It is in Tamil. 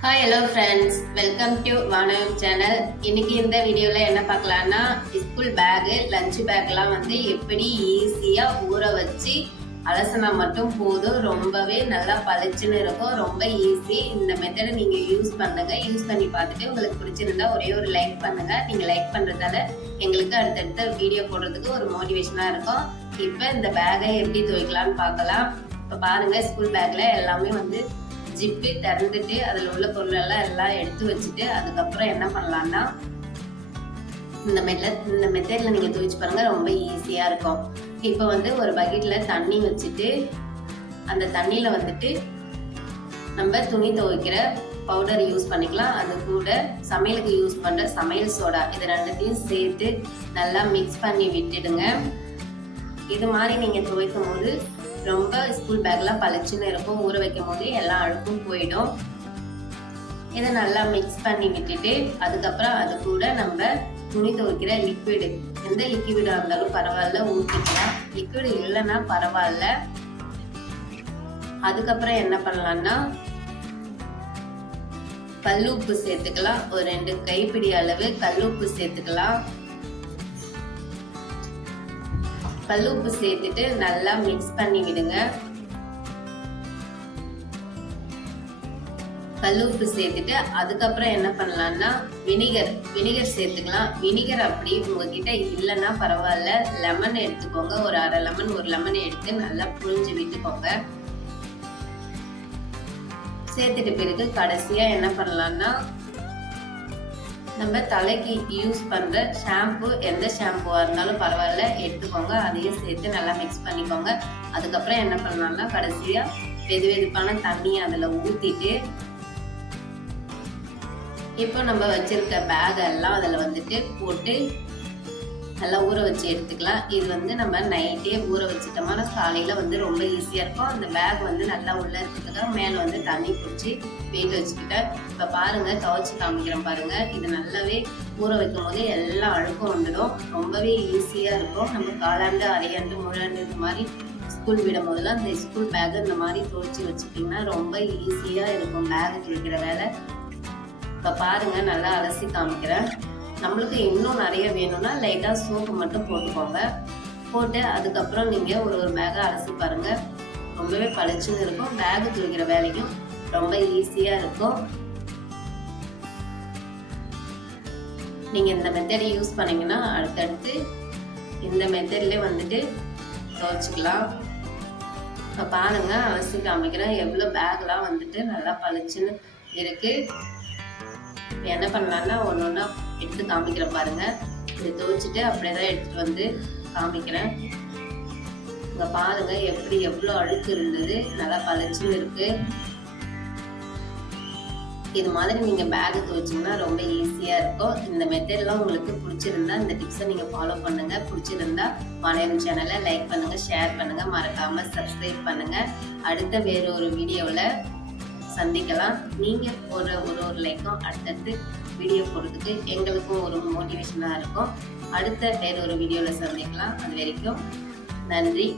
Hi hello friends welcome to Vanavam channel இன்னைக்கு இந்த வீடியோவில் என்ன பார்க்கலான்னா ஸ்கூல் பேகு லஞ்ச் பேக்லாம் வந்து எப்படி ஈஸியாக ஊற வச்சு அலசனா மட்டும் போதும். ரொம்பவே நல்லா பளிச்சுன்னு இருக்கும். ரொம்ப ஈஸி இந்த மெத்தடை நீங்கள் யூஸ் பண்ணுங்கள் யூஸ் பண்ணி பார்த்துட்டு உங்களுக்கு பிடிச்சிருந்தா ஒரே ஒரு லைக் பண்ணுங்கள் நீங்கள் லைக் பண்ணுறதால எங்களுக்கு அடுத்தடுத்த வீடியோ போடுறதுக்கு ஒரு மோட்டிவேஷனாக இருக்கும். இப்போ இந்த பேகை எப்படி துவைக்கலாம்னு பார்க்கலாம். இப்போ பாருங்கள் ஸ்கூல் பேக்கில் எல்லாமே வந்து ஜிப்பு திறந்துட்டு அதில் உள்ள பொருளெல்லாம் எல்லாம் எடுத்து வச்சுட்டு அதுக்கப்புறம் என்ன பண்ணலான்னா இந்த மெத்தட் இந்த மெத்தடில் நீங்கள் துவைச்சு பாருங்க ரொம்ப ஈஸியாக இருக்கும். இப்போ வந்து ஒரு பக்கெட்டில் தண்ணி வச்சுட்டு அந்த தண்ணியில் வந்துட்டு நம்ம துணி துவைக்கிற பவுடர் யூஸ் பண்ணிக்கலாம். அது கூட சமையலுக்கு யூஸ் பண்ணுற சமையல் சோடா இது ரெண்டுத்தையும் சேர்த்து நல்லா மிக்ஸ் பண்ணி விட்டுடுங்க. இது மாதிரி நீங்கள் துவைக்கும் போது ரொம்ப ஸ்கூல் பேக்லாம் பளிச்சுன்னு இருக்கும். ஊற வைக்கும் போது எல்லா அழுக்கும் போயிடும். இதை நல்லா மிக்ஸ் பண்ணி விட்டுட்டு அதுக்கப்புறம் அது கூட நம்ம துணி துவைக்கிற லிக்விடு எந்த லிக்விடாக இருந்தாலும் பரவாயில்ல ஊற்றிக்கலாம் லிக்விடு இல்லைன்னா பரவாயில்ல. அதுக்கப்புறம் என்ன பண்ணலாம்னா கல்லுப்பு சேர்த்துக்கலாம். ஒரு ரெண்டு கைப்பிடி அளவு கல்லுப்பு சேர்த்துக்கலாம். கல்லுப்பு சேர்த்துட்டு நல்லா மிக்ஸ் பண்ணி விடுங்க. கல்லுப்பு சேர்த்துட்டு அதுக்கப்புறம் என்ன பண்ணலாம்னா வினிகர் வினிகர் சேர்த்துக்கலாம். வினிகர் அப்படி உங்ககிட்ட இல்லைன்னா பரவாயில்ல. லெமன் எடுத்துக்கோங்க. ஒரு அரை லெமன் ஒரு லெமன் எடுத்து நல்லா புழிஞ்சு விட்டுக்கோங்க. சேர்த்துட்டு பிறகு கடைசியா என்ன பண்ணலாம்னா நம்ம தலைக்கு யூஸ் பண்ற ஷாம்பு எந்த ஷாம்புவா இருந்தாலும் பரவாயில்ல. எடுத்துக்கோங்க. அதையும் சேர்த்து நல்லா மிக்ஸ் பண்ணிக்கோங்க. அதுக்கப்புறம் என்ன பண்ணலாம்னா கடைசியா வெது வெதுப்பான தண்ணியை அதில் ஊற்றிட்டு இப்போ நம்ம வச்சிருக்க பேக் எல்லாம் அதில் வந்துட்டு போட்டு நல்லா ஊற வச்சு எடுத்துக்கலாம். இது வந்து நம்ம நைட்டே ஊற வச்சுட்டோம்னா காலையில் வந்து ரொம்ப ஈஸியாக இருக்கும். அந்த பேக் வந்து நல்லா உள்ளே இருக்கிறதுக்காக மேலே வந்து தண்ணி பிடிச்சி வேக வச்சுக்கிட்டேன். இப்போ பாருங்கள் துவைச்சி காமிக்கிறேன் பாருங்கள் இது நல்லாவே ஊற வைக்கும் போது எல்லா அழுக்கும் வந்துடும். ரொம்பவே ஈஸியாக இருக்கும். நம்ம காலாண்டு அரையாண்டு முழாண்டு இது மாதிரி ஸ்கூல் விடும் போதெல்லாம் இந்த ஸ்கூல் பேக் இந்த மாதிரி துவைச்சி வச்சுக்கிட்டிங்கன்னா ரொம்ப ஈஸியாக இருக்கும் பேக் துவைக்கிற வேலை. இப்போ பாருங்கள் நல்லா அலசி காமிக்கிறேன். நம்மளுக்கு இன்னும் நிறைய வேணும்னா லைட்டாக சோப்பு மட்டும் போட்டுக்கோங்க. போட்டு அதுக்கப்புறம் நீங்கள் ஒரு ஒரு பேக்கை அலசி பாருங்கள் ரொம்பவே பளிச்சுன்னு இருக்கும். பேகு துவைக்கிற வேலையும் ரொம்ப ஈஸியாக இருக்கும். நீங்கள் இந்த மெத்தடை யூஸ் பண்ணிங்கன்னா அடுத்தடுத்து இந்த மெத்தட்லேயே வந்துட்டு துவைச்சிக்கலாம். இப்போ பாருங்கள் அலசி காமிக்கிறேன். எவ்வளோ பேக்லாம் வந்துட்டு நல்லா பளிச்சுன்னு இருக்குது இப்போ என்ன பண்ணலான்னா ஒன்று ஒன்றா எடுத்து காமிக்கிறேன் பாருங்க. இதை துவைச்சிட்டு அப்படியே தான் எடுத்துகிட்டு வந்து காமிக்கிறேன். இங்கே பாருங்க எப்படி எவ்வளோ அழுக்கு இருந்தது. நல்லா பளிச்சுன்னு இருக்கு. இது மாதிரி நீங்கள் பேக் துவைச்சிங்கன்னா ரொம்ப ஈஸியாக இருக்கும். இந்த மெத்தட்லாம் உங்களுக்கு பிடிச்சிருந்தா இந்த டிப்ஸை நீங்கள் ஃபாலோ பண்ணுங்கள் பிடிச்சிருந்தா மலையம் சேனலை லைக் பண்ணுங்கள் ஷேர் பண்ணுங்கள் மறக்காமல் சப்ஸ்கிரைப் பண்ணுங்கள் அடுத்த வேறு ஒரு வீடியோவில் சந்திக்கலாம். நீங்கள் போடுற ஒரு ஒரு லைக்கும் அடுத்தடுத்து வீடியோ போடுறதுக்கு எங்களுக்கும் ஒரு மோட்டிவேஷனாக இருக்கும். அடுத்த வேற ஒரு வீடியோவில் சந்திக்கலாம். அது வரைக்கும் நன்றி.